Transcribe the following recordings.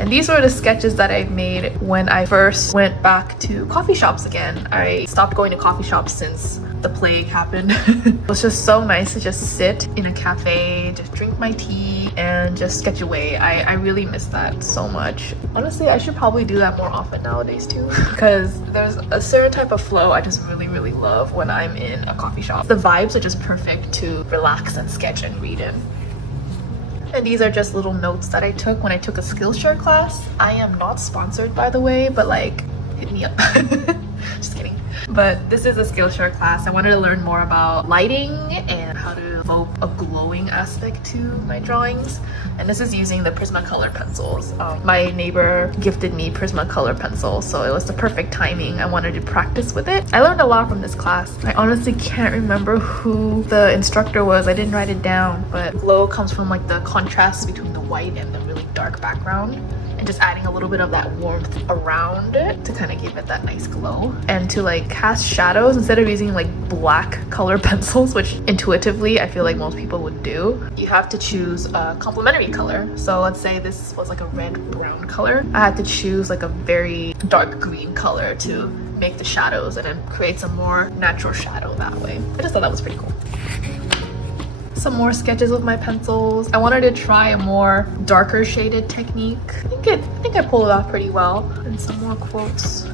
And these were the sketches that I made when I first went back to coffee shops again. I stopped going to coffee shops since the plague happened. It was just so nice to just sit in a cafe, just drink my tea and just sketch away. I really miss that so much. Honestly, I should probably do that more often nowadays too, because there's a certain type of flow I just really love when I'm in a coffee shop. The vibes are just perfect to relax and sketch and read in. And these are just little notes that I took when I took a Skillshare class. I am not sponsored, by the way, but like, hit me up. Just kidding. But this is a Skillshare class. I wanted to learn more about lighting and how to evoke a glowing aspect to my drawings. And this is using the Prismacolor pencils. My neighbor gifted me Prismacolor pencils, so it was the perfect timing. I wanted to practice with it. I learned a lot from this class. I honestly can't remember who the instructor was. I didn't write it down, but glow comes from like the contrast between the white and the really dark background, and just adding a little bit of that warmth around it to kind of give it that nice glow. And to like cast shadows, instead of using like black color pencils, which intuitively I feel like most people would do, you have to choose a complementary color. So let's say this was like a red brown color. I had to choose like a very dark green color to make the shadows and then create some more natural shadow that way. I just thought that was pretty cool. Some more sketches with my pencils. I wanted to try a more darker shaded technique. I think I pulled it off pretty well. And some more quotes.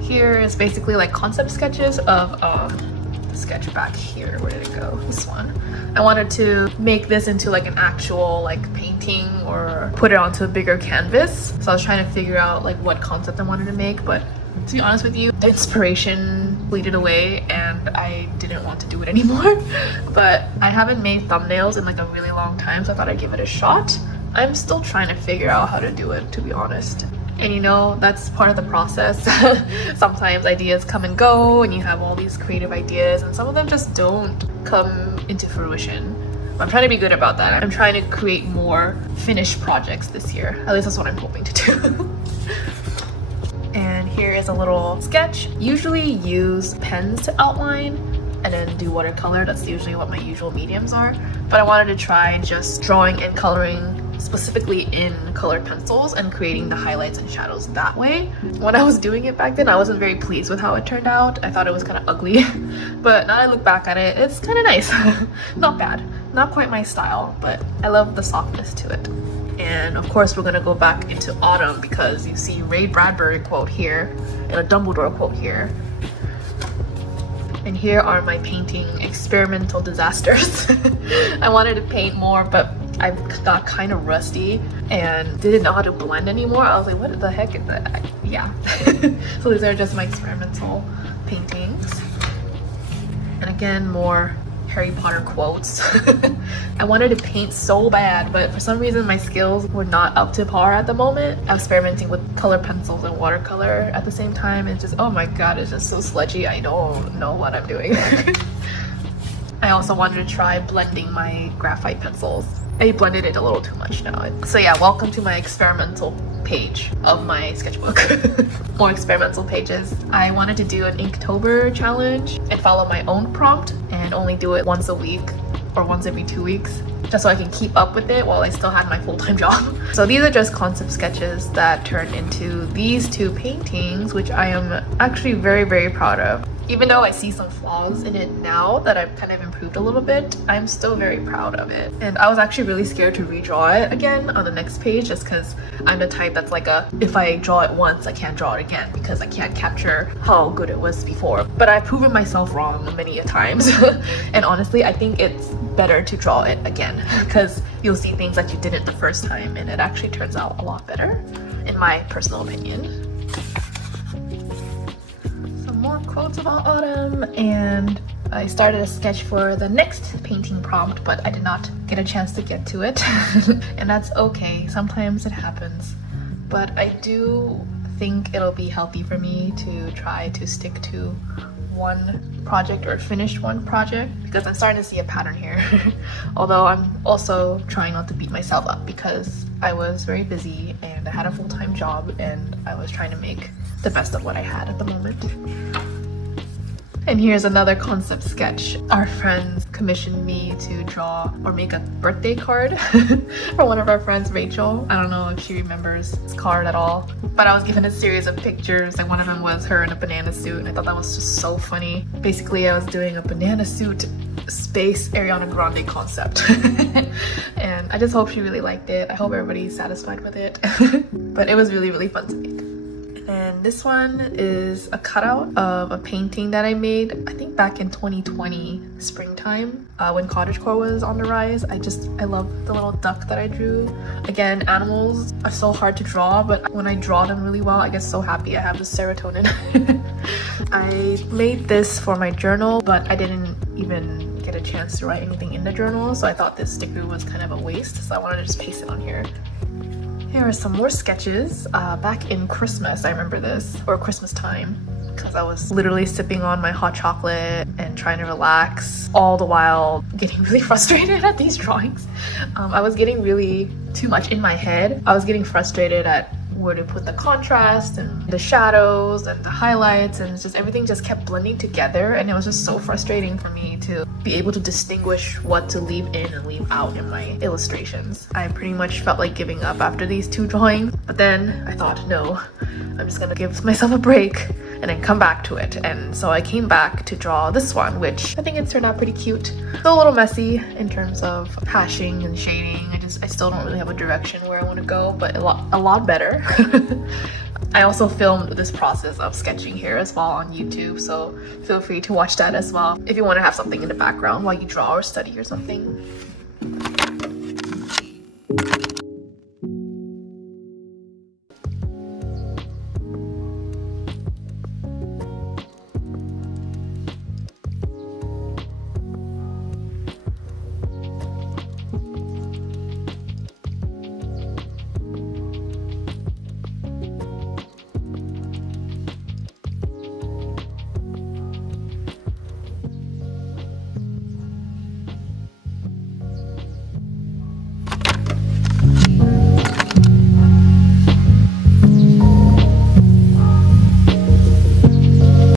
Here is basically like concept sketches of the sketch back here. Where did it go? This one. I wanted to make this into like an actual like painting or put it onto a bigger canvas. So I was trying to figure out like what concept I wanted to make, but to be honest with you, the inspiration bleeded away and I didn't want to do it anymore. But I haven't made thumbnails in like a really long time, so I thought I'd give it a shot. I'm still trying to figure out how to do it, to be honest. And you know, that's part of the process. Sometimes ideas come and go and you have all these creative ideas and some of them just don't come into fruition. I'm trying to be good about that. I'm trying to create more finished projects this year. At least that's what I'm hoping to do. And here is a little sketch. Usually use pens to outline and then do watercolor. That's usually what my usual mediums are. But I wanted to try just drawing and coloring specifically in colored pencils and creating the highlights and shadows that way. When I was doing it back then, I wasn't very pleased with how it turned out. I thought it was kind of ugly. But now I look back at it, it's kind of nice. Not bad. Not quite my style, but I love the softness to it. And of course, we're gonna go back into autumn because you see Ray Bradbury quote here and a Dumbledore quote here. And here are my painting experimental disasters. I wanted to paint more, but I got kind of rusty and didn't know how to blend anymore. I was like, what the heck is that? Yeah. So these are just my experimental paintings. And again, more Harry Potter quotes. I wanted to paint so bad, but for some reason my skills were not up to par at the moment. I'm experimenting with color pencils and watercolor at the same time. It's just, oh my god, it's just so sludgy. I don't know what I'm doing. I also wanted to try blending my graphite pencils. I blended it a little too much now. So yeah, welcome to my experimental page of my sketchbook. More experimental pages. I wanted to do an Inktober challenge and follow my own prompt and only do it once a week or once every 2 weeks, just so I can keep up with it while I still had my full-time job. So these are just concept sketches that turned into these two paintings, which I am actually very proud of. Even though I see some flaws in it now that I've kind of improved a little bit, I'm still very proud of it. And I was actually really scared to redraw it again on the next page, just because I'm the type that's like if I draw it once, I can't draw it again because I can't capture how good it was before. But I've proven myself wrong many a times. And honestly, I think it's better to draw it again because you'll see things that you didn't the first time and it actually turns out a lot better, in my personal opinion. More quotes about autumn, and I started a sketch for the next painting prompt, but I did not get a chance to get to it. And that's okay, sometimes it happens. But I do think it'll be healthy for me to try to stick to one project or finish one project because I'm starting to see a pattern here. Although I'm also trying not to beat myself up because I was very busy and I had a full-time job and I was trying to make the best of what I had at the moment. And here's another concept sketch. Our friends commissioned me to draw or make a birthday card for one of our friends, Rachel. I don't know if she remembers this card at all, but I was given a series of pictures, and one of them was her in a banana suit, and I thought that was just so funny. Basically, I was doing a banana suit space Ariana Grande concept. And I just hope she really liked it. I hope everybody's satisfied with it. But it was really, really fun to make. And this one is a cutout of a painting that I made, I think back in 2020 springtime, when cottagecore was on the rise. I love the little duck that I drew. Again, animals are so hard to draw, but when I draw them really well, I get so happy. I have the serotonin. I made this for my journal, but I didn't even get a chance to write anything in the journal, so I thought this sticker was kind of a waste, so I wanted to just paste it on here. Here are some more sketches. Back in Christmas, I remember this, or Christmas time, because I was literally sipping on my hot chocolate and trying to relax, all the while getting really frustrated at these drawings. I was getting really too much in my head. I was getting frustrated at where to put the contrast and the shadows and the highlights, and just everything just kept blending together, and it was just so frustrating for me to be able to distinguish what to leave in and leave out in my illustrations. I pretty much felt like giving up after these two drawings, but then I thought, no, I'm just gonna give myself a break and then come back to it. And so I came back to draw this one, which I think it turned out pretty cute. Still a little messy in terms of hashing and shading. I still don't really have a direction where I want to go, but a lot better. I also filmed this process of sketching here as well on YouTube, so feel free to watch that as well if you want to have something in the background while you draw or study or something.